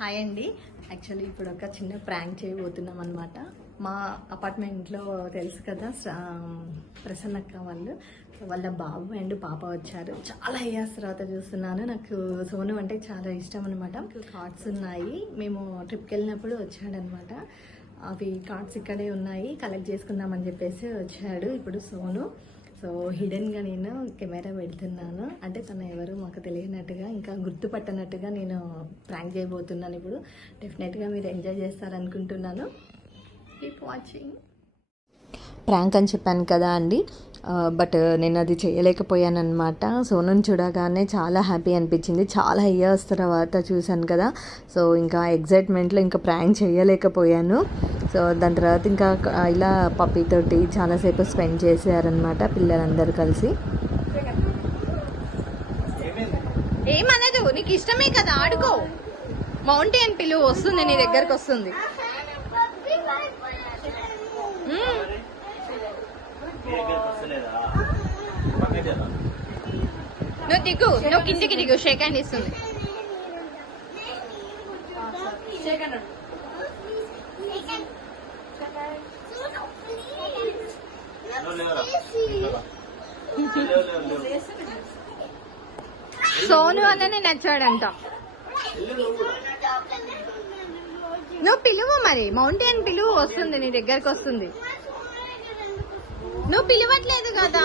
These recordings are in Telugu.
హాయ్ అండి. యాక్చువల్లీ ఇప్పుడు ఒక చిన్న ప్రాంక్ చేయబోతున్నాం అనమాట. మా అపార్ట్మెంట్లో తెలుసు కదా, ప్రసన్నక్క వాళ్ళ బాబు అండ్ పాప వచ్చారు. చాలా ఇయర్స్ తర్వాత చూస్తున్నాను. నాకు సోను అంటే చాలా ఇష్టం అనమాట. కార్డ్స్ ఉన్నాయి, మేము ట్రిప్కి వెళ్ళినప్పుడు వచ్చాడనమాట. అవి కార్డ్స్ ఇక్కడే ఉన్నాయి, కలెక్ట్ చేసుకుందామని చెప్పేసి వచ్చాడు ఇప్పుడు సోను. సో హిడెన్గా నేను కెమెరా పెడుతున్నాను, అంటే తను ఎవరు మాకు తెలియనట్టుగా, ఇంకా గుర్తుపట్టనట్టుగా నేను ప్రాంక్ చేయబోతున్నాను. ఇప్పుడు డెఫినెట్గా మీరు ఎంజాయ్ చేస్తారనుకుంటున్నాను. Keep watching. ప్రాంక్ అని చెప్పాను కదా అండి, బట్ నేను అది చేయలేకపోయాను అనమాట. సోనుని చూడగానే చాలా హ్యాపీ అనిపించింది. చాలా ఇయర్స్ తర్వాత చూశాను కదా, సో ఇంకా ఎగ్జైట్మెంట్లో ఇంకా ప్రాంక్ చేయలేకపోయాను. సో దాని తర్వాత ఇంకా ఇలా పప్పీతోటి చాలాసేపు స్పెండ్ చేశారనమాట పిల్లలందరూ కలిసి. ఏమనదు, నీకు ఇష్టమే కదా, ఆడుకో. మౌంటైన్ పిలువు వస్తుంది, నీ దగ్గరకు వస్తుంది. నువ్వు దిగు, నువ్వు కిందికి దిగు, షేక్ హ్యాండ్ ఇస్తుంది. సోను వల్లనే నచ్చాడంట. నువ్వు పిలువు, మరి మౌంటైన్ పిలువు, వస్తుంది, నీ దగ్గరకు వస్తుంది. నువ్వు పిలవట్లేదు కదా.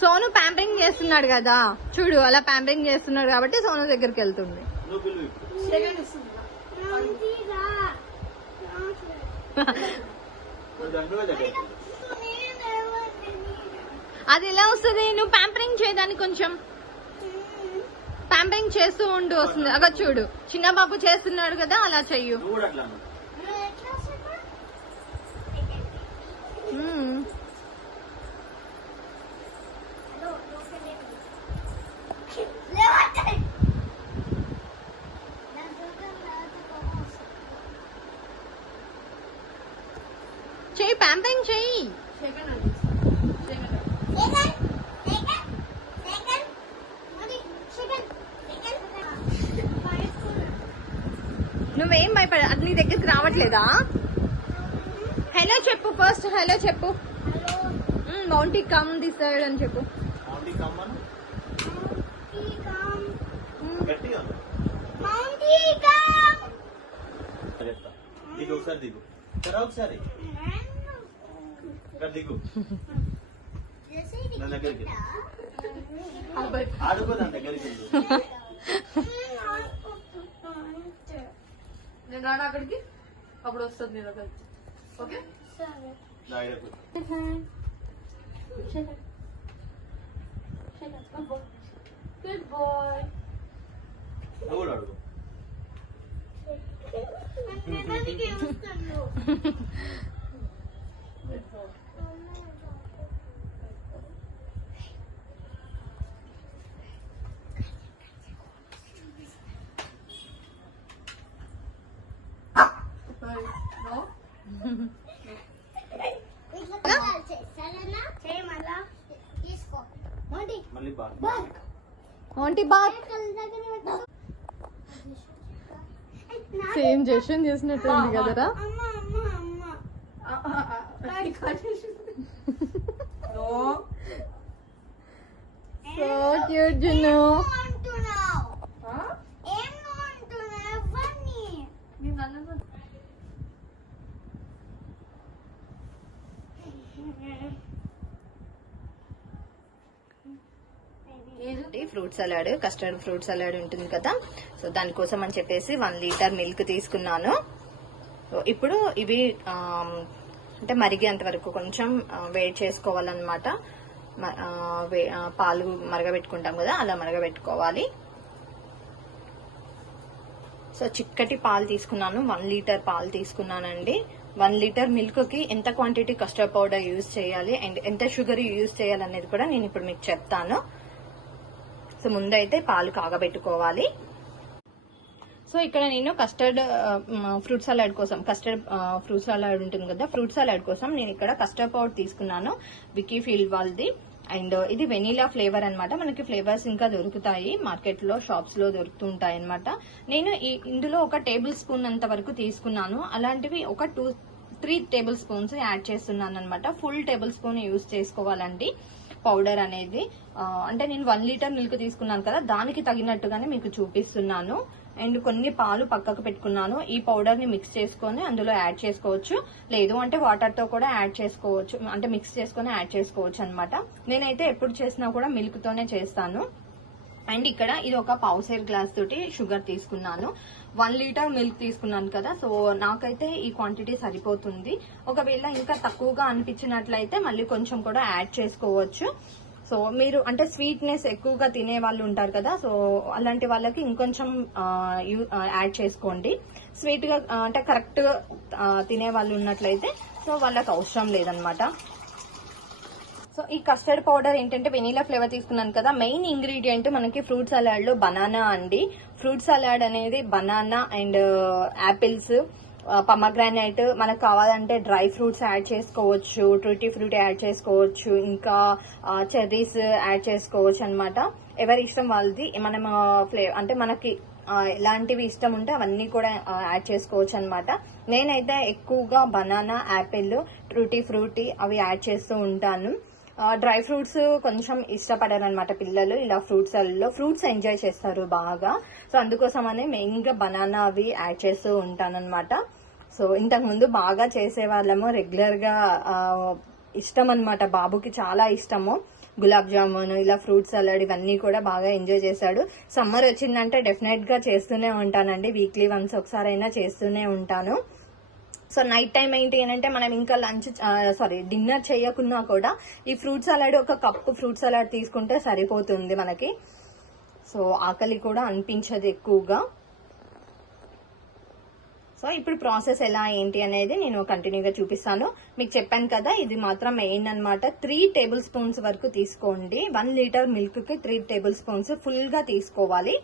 సోను ప్యాంపరింగ్ చేస్తున్నాడు కదా, చూడు అలా ప్యాంపరింగ్ చేస్తున్నాడు కాబట్టి సోను దగ్గరికి వెళ్తుంది. అది ఎలా వస్తుంది? నువ్వు ప్యాంపరింగ్ చేయడానికి కొంచెం ప్యాంపరింగ్ చేస్తూ ఉంటూ వస్తుంది. అక్కడ చూడు, చిన్న బాబు చేస్తున్నాడు కదా, అలా చెయ్యు. చెయ్యి, ప్యాంపరింగ్ చెయ్యి. నువ్వేం భయపడ, అది నీ దగ్గరికి రావట్లేదా? హలో చెప్పు, ఫస్ట్ హలో చెప్పు. మౌంటీ కమ్ దిస్ సైడ్ అని చెప్పు. నేను రాను అక్కడికి, అప్పుడు వస్తుంది నేను అక్కడికి. Okay, good boy. మౌంటీ బాత్ సేమ్ జెషన్ చేసినట్టు ఉంది కదరా. సో క్యూట్ జున్ను. Fruit salad, custard fruit salad ఉంటుంది కదా, సో దానికోసం అని చెప్పేసి 1 లీటర్ మిల్క్ తీసుకున్నాను. ఇప్పుడు ఇవి అంటే మరిగేంత వరకు కొంచెం వేడి చేసుకోవాలన్నమాట. పాలు మరగబెట్టుకుంటాం కదా, అలా మరగబెట్టుకోవాలి. సో చిక్కటి పాలు తీసుకున్నాను, 1 లీటర్ పాలు తీసుకున్నానండి. 1 లీటర్ మిల్క్ కి ఎంత క్వాంటిటీ కస్టర్డ్ పౌడర్ యూజ్ చేయాలి అండ్ ఎంత షుగర్ యూజ్ చేయాలి అనేది కూడా నేను ఇప్పుడు మీకు చెప్తాను. సో ముందైతే పాలు కాగబెట్టుకోవాలి. సో ఇక్కడ నేను కస్టర్డ్ ఫ్రూట్ సలాడ్ కోసం, కస్టర్డ్ ఫ్రూట్ సలాడ్ ఉంటుంది కదా, ఫ్రూట్ సలాడ్ కోసం నేను ఇక్కడ కస్టర్డ్ పౌడర్ తీసుకున్నాను, వికీ ఫీల్డ్ వాళ్ళది. అండ్ ఇది వెనీలా ఫ్లేవర్ అన్నమాట. మనకి ఫ్లేవర్స్ ఇంకా దొరుకుతాయి మార్కెట్ లో, షాప్స్ లో దొరుకుతుంటాయి అనమాట. నేను ఇందులో ఒక టేబుల్ స్పూన్ అంత వరకు తీసుకున్నాను. అలాంటివి ఒక 3 టేబుల్ స్పూన్స్ యాడ్ చేస్తున్నాను అనమాట. ఫుల్ టేబుల్ స్పూన్ యూజ్ చేసుకోవాలండి పౌడర్ అనేది. అంటే నేను 1 లీటర్ మిల్క్ తీసుకున్నాను కదా, దానికి తగినట్టుగానే మీకు చూపిస్తున్నాను. అండ్ కొన్ని పాలు పక్కకు పెట్టుకున్నాను. ఈ పౌడర్ ని మిక్స్ చేసుకొని అందులో యాడ్ చేసుకోవచ్చు, లేదు అంటే వాటర్ తో కూడా యాడ్ చేసుకోవచ్చు, అంటే మిక్స్ చేసుకొని యాడ్ చేసుకోవచ్చు అనమాట. నేనైతే ఎప్పుడు చేసినా కూడా మిల్క్ తోనే చేస్తాను. అండ్ ఇక్కడ ఇది ఒక పావుసేర్ గ్లాస్ తోటి షుగర్ తీసుకున్నాను. 1 లీటర్ మిల్క్ తీసుకున్నాను కదా, సో నాకైతే ఈ క్వాంటిటీ సరిపోతుంది. ఒకవేళ ఇంకా తక్కువగా అనిపించినట్లయితే మళ్ళీ కొంచెం కూడా యాడ్ చేసుకోవచ్చు. సో మీరు అంటే స్వీట్నెస్ ఎక్కువగా తినే వాళ్ళు ఉంటారు కదా, సో అలాంటి వాళ్ళకి ఇంకొంచెం యాడ్ చేసుకోండి. స్వీట్ గా అంటే కరెక్ట్ గా తినే వాళ్ళు ఉన్నట్లయితే సో వాళ్ళకి అవసరం లేదనమాట. సో ఈ కస్టర్డ్ పౌడర్ ఏంటంటే వెనీలా ఫ్లేవర్ తీసుకున్నాను కదా, మెయిన్ ఇంగ్రీడియంట్ మనకి ఫ్రూట్ సలాడ్ లో బనానా అండి. ఫ్రూట్ సలాడ్ అనేది బనానా అండ్ యాపిల్స్, పమగ్రానైట్, మనకు కావాలంటే డ్రై ఫ్రూట్స్ యాడ్ చేసుకోవచ్చు, ట్రూటీ ఫ్రూట్ యాడ్ చేసుకోవచ్చు, ఇంకా చెర్రీస్ యాడ్ చేసుకోవచ్చు అనమాట. ఎవరి ఇష్టం వాళ్ళది. మనం అంటే మనకి ఎలాంటివి ఇష్టం ఉంటే అవన్నీ కూడా యాడ్ చేసుకోవచ్చు అనమాట. నేనైతే ఎక్కువగా బనానా, యాపిల్, ట్రూటీ ఫ్రూటీ అవి యాడ్ చేస్తూ ఉంటాను. డ్రై ఫ్రూట్స్ కొంచెం ఇష్టపడారు అనమాట పిల్లలు. ఇలా ఫ్రూట్స్ ఎంజాయ్ చేస్తారు బాగా. సో అందుకోసమనే మెయిన్ గా బనానా అవి యాడ్ చేస్తూ ఉంటానన్నమాట. సో ఇంతకు ముందు బాగా చేసేవాళ్ళము, రెగ్యులర్ గా ఇష్టం అనమాట, బాబుకి చాలా ఇష్టము. గులాబ్ జామున్, ఇలా ఫ్రూట్ సలాడ్ ఇవన్నీ కూడా బాగా ఎంజాయ్ చేశాడు. సమ్మర్ వచ్చిందంటే డెఫినెట్ గా చేస్తూనే ఉంటానండి, వీక్లీ వన్స్ ఒకసారి అయినా చేస్తూనే ఉంటాను. సో నైట్ టైం ఏంటి అంటే మనం ఇంకా డిన్నర్ చేయకున్నా కూడా ఈ ఫ్రూట్ సలాడ్, ఒక కప్పు ఫ్రూట్ సలాడ్ తీసుకుంటే సరిపోతుంది మనకి. సో ఆకలి కూడా అనిపించదు ఎక్కువగా. సో ఇప్పుడు ప్రాసెస్ ఎలా ఏంటి అనేది నేను కంటిన్యూగా చూపిస్తాను. మీకు చెప్పాను కదా, ఇది మాత్రం మెయిన్ అనమాట. 3 టేబుల్ స్పూన్స్ వరకు తీసుకోండి. 1 లీటర్ మిల్క్ కి 3 టేబుల్ స్పూన్స్ ఫుల్ గా తీసుకోవాలి.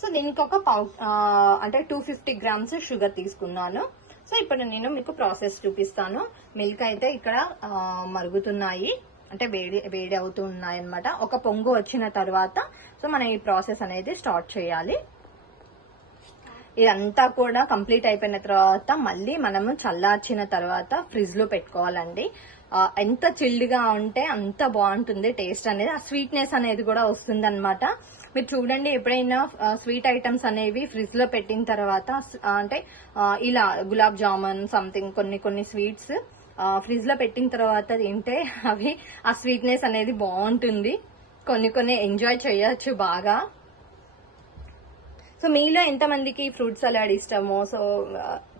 సో దీనికి ఒక అంటే 250 గ్రామ్స్ షుగర్ తీసుకున్నాను. సో ఇప్పుడు నేను మీకు ప్రాసెస్ చూపిస్తాను. మిల్క్ అయితే ఇక్కడ మరుగుతున్నాయి, అంటే వేడి అవుతూ ఉన్నాయి అనమాట. ఒక పొంగు వచ్చిన తర్వాత సో మనం ఈ ప్రాసెస్ అనేది స్టార్ట్ చేయాలి. ఇదంతా కూడా కంప్లీట్ అయిపోయిన తర్వాత మళ్ళీ మనము చల్లార్చిన తర్వాత ఫ్రిడ్జ్ లో పెట్టుకోవాలండి. ఎంత చిల్డ్ గా ఉంటే అంత బాగుంటుంది టేస్ట్ అనేది, ఆ స్వీట్నెస్ అనేది కూడా వస్తుంది అనమాట. మీరు చూడండి, ఎప్పుడైనా స్వీట్ ఐటమ్స్ అనేవి ఫ్రిడ్జ్ లో పెట్టిన తర్వాత అంటే ఇలా గులాబ్ జామున్ సంథింగ్ కొన్ని స్వీట్స్ ఫ్రిడ్జ్ లో పెట్టిన తర్వాత తింటే అవి ఆ స్వీట్నెస్ అనేది బాగుంటుంది. కొన్ని ఎంజాయ్ చేయొచ్చు బాగా. సో మీలో ఎంతమందికి ఫ్రూట్ సలాడ్ ఇష్టమో సో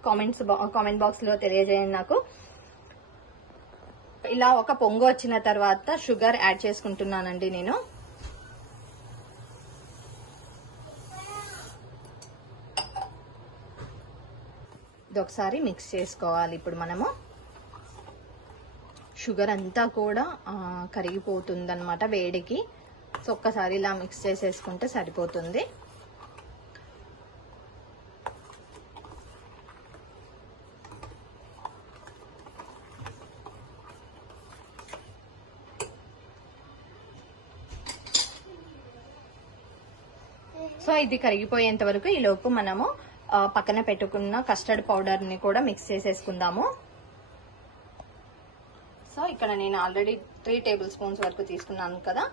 కామెంట్ బాక్స్ లో తెలియజేయండి నాకు. ఇలా ఒక పొంగు వచ్చిన తర్వాత షుగర్ యాడ్ చేసుకుంటున్నానండి నేను. ఇది ఒకసారి మిక్స్ చేసుకోవాలి. ఇప్పుడు మనము షుగర్ అంతా కూడా కరిగిపోతుంది అనమాట వేడికి. సో ఒక్కసారి ఇలా మిక్స్ చేసేసుకుంటే సరిపోతుంది. సో ఇది కరిగిపోయేంత వరకు ఈ లోపు మనము పక్కన పెట్టుకున్న కస్టర్డ్ పౌడర్ ని కూడా మిక్స్ చేసేసుకుందాము. సో ఇక్కడ నేను ఆల్రెడీ 3 టేబుల్ స్పూన్స్ వరకు తీసుకున్నాను కదా.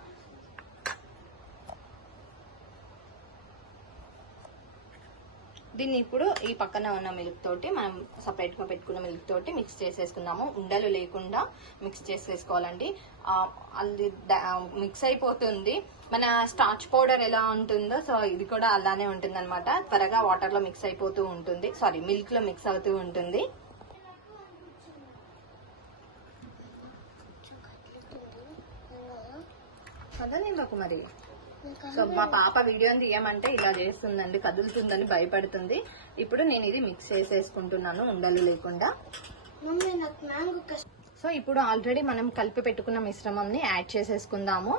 దీన్ని ఇప్పుడు ఈ పక్కన ఉన్న మిల్క్ తోటి మనం సపరేట్ గా పెట్టుకున్న మిల్క్ తోటి మిక్స్ చేసేసుకుందాము. ఉండలు లేకుండా మిక్స్ చేసేసుకోవాలండి. అది మిక్స్ అయిపోతుంది. మన స్టార్చ్ పౌడర్ ఎలా ఉంటుందో సో ఇది కూడా అలానే ఉంటుంది అనమాట. త్వరగా వాటర్ లో మిక్స్ అయిపోతూ ఉంటుంది, మిల్క్ లో మిక్స్ అవుతూ ఉంటుంది. కదలిందకు మరి. సో మా పాప వీడియోని తీయమంటే ఇలా చేస్తుందండి, కదులుతుందని భయపడుతుంది. ఇప్పుడు నేను ఇది మిక్స్ చేసేసుకుంటున్నాను ఉండలు లేకుండా. సో ఇప్పుడు ఆల్రెడీ మనం కలిపి పెట్టుకున్న మిశ్రమంని యాడ్ చేసేసుకుందాము.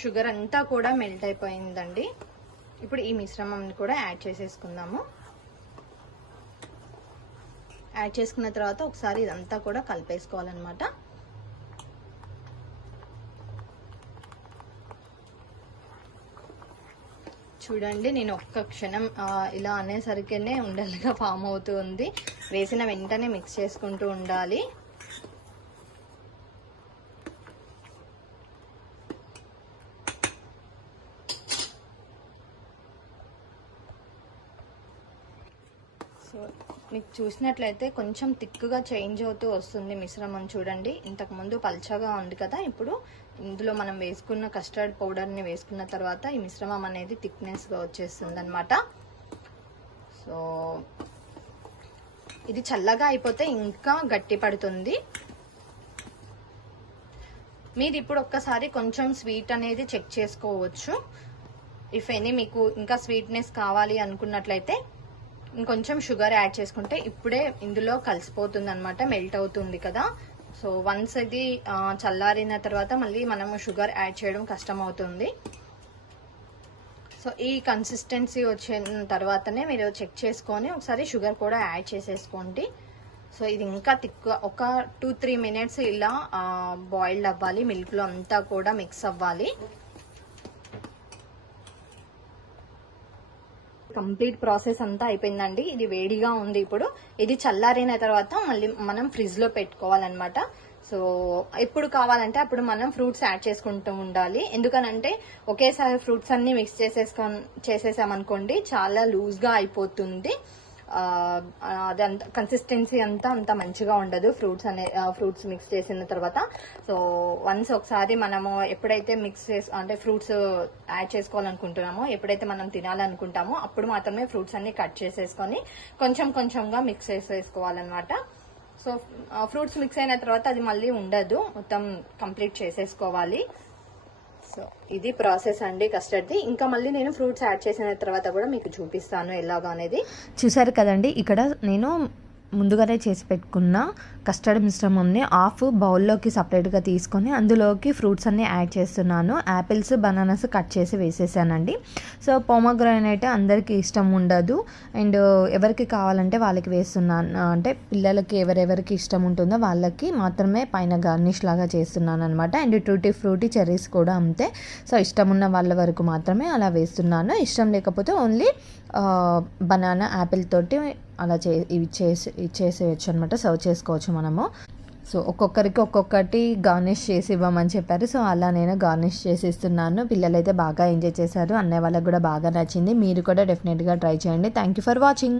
షుగర్ అంతా కూడా మెల్ట్ అయిపోయిందండి. ఇప్పుడు ఈ మిశ్రమంని కూడా యాడ్ చేసేసుకుందాము. యాడ్ చేసుకున్న తర్వాత ఒకసారి ఇదంతా కూడా కలిపేసుకోవాలన్నమాట. చూడండి, నేను ఒక్క క్షణం ఇలా అనేసరికేనే ఉండలుగా ఫామ్ అవుతుంది. వేసిన వెంటనే మిక్స్ చేసుకుంటూ ఉండాలి. సో మీకు చూసినట్లయితే కొంచెం థిక్గా చేంజ్ అవుతూ వస్తుంది మిశ్రమం. చూడండి, ఇంతకుముందు పల్చగా ఉంది కదా, ఇప్పుడు ఇందులో మనం వేసుకున్న కస్టర్డ్ పౌడర్ని వేసుకున్న తర్వాత ఈ మిశ్రమం అనేది థిక్నెస్గా వచ్చేస్తుంది అనమాట. సో ఇది చల్లగా అయిపోతే ఇంకా గట్టి పడుతుంది. మీరు ఇప్పుడు ఒక్కసారి కొంచెం స్వీట్ అనేది చెక్ చేసుకోవచ్చు. ఇఫ్ ఎనీ మీకు ఇంకా స్వీట్నెస్ కావాలి అనుకున్నట్లయితే ఇంకొంచెం షుగర్ యాడ్ చేసుకుంటే ఇప్పుడే ఇందులో కలిసిపోతుంది అనమాట, మెల్ట్ అవుతుంది కదా. సో వన్స్ ఇది చల్లారిన తర్వాత మళ్ళీ మనము షుగర్ యాడ్ చేయడం కష్టం అవుతుంది. సో ఈ కన్సిస్టెన్సీ వచ్చిన తర్వాతనే మీరు చెక్ చేసుకొని ఒకసారి షుగర్ కూడా యాడ్ చేసేసుకోండి. సో ఇది ఇంకా థిక్, ఒక 2-3 మినిట్స్ ఇలా బాయిల్డ్ అవ్వాలి, మిల్క్లో అంతా కూడా మిక్స్ అవ్వాలి. కంప్లీట్ ప్రాసెస్ అంతా అయిపోయిందండి. ఇది వేడిగా ఉంది. ఇప్పుడు ఇది చల్లారిన తర్వాత మళ్ళీ మనం ఫ్రిడ్జ్ లో పెట్టుకోవాలన్నమాట. సో ఎప్పుడు కావాలంటే అప్పుడు మనం ఫ్రూట్స్ యాడ్ చేసుకుంటూ ఉండాలి. ఎందుకనంటే ఒకేసారి ఫ్రూట్స్ అన్ని మిక్స్ చేసేసామనుకోండి చాలా లూజ్ గా అయిపోతుంది. అది అంత కన్సిస్టెన్సీ అంత మంచిగా ఉండదు ఫ్రూట్స్ మిక్స్ చేసిన తర్వాత. సో వన్స్ ఒకసారి మనము ఎప్పుడైతే అంటే ఫ్రూట్స్ యాడ్ చేసుకోవాలనుకుంటున్నామో, ఎప్పుడైతే మనం తినాలనుకుంటామో అప్పుడు మాత్రమే ఫ్రూట్స్ అన్ని కట్ చేసేసుకొని కొంచెంగా మిక్స్ చేసేసుకోవాలన్నమాట. సో ఫ్రూట్స్ మిక్స్ అయిన తర్వాత అది మళ్ళీ ఉండదు, మొత్తం కంప్లీట్ చేసేసుకోవాలి. సో ఇది ప్రాసెస్ అండి కస్టర్డ్ది. ఇంకా మళ్ళీ నేను ఫ్రూట్స్ యాడ్ చేసిన తర్వాత కూడా మీకు చూపిస్తాను ఎలాగా అనేది. చూసారు కదండి, ఇక్కడ నేను ముందుగానే చేసి పెట్టుకున్న కస్టర్డ్ మిశ్రమంని హాఫ్ బౌల్లోకి సపరేట్గా తీసుకొని అందులోకి ఫ్రూట్స్ అన్ని యాడ్ చేస్తున్నాను. యాపిల్స్, బనానాస్ కట్ చేసి వేసేసానండి. సో పోమోగ్రానైట్ అందరికీ ఇష్టం ఉండదు, అండ్ ఎవరికి కావాలంటే వాళ్ళకి వేస్తున్నాను. అంటే పిల్లలకి ఎవరెవరికి ఇష్టం ఉంటుందో వాళ్ళకి మాత్రమే పైన గార్నిష్ లాగా చేస్తున్నాను అనమాట. అండ్ టూటీ ఫ్రూటీ చెర్రీస్ కూడా అంతే. సో ఇష్టం ఉన్న వాళ్ళ వరకు మాత్రమే అలా వేస్తున్నాను. ఇష్టం లేకపోతే ఓన్లీ బనానా, యాపిల్ తోటి అలా చేసేయచ్చు అనమాట, సర్వ్ చేసుకోవచ్చు మనము. సో ఒక్కొక్కరికి ఒక్కొక్కటి గార్నిష్ చేసి ఇవ్వమని చెప్పారు. సో అలా నేను గార్నిష్ చేసి ఇస్తున్నాను. పిల్లలైతే బాగా ఎంజాయ్ చేశారు, అన్నయ్య వాళ్ళకి కూడా బాగా నచ్చింది. మీరు కూడా డెఫినెట్గా ట్రై చేయండి. Thank you for watching.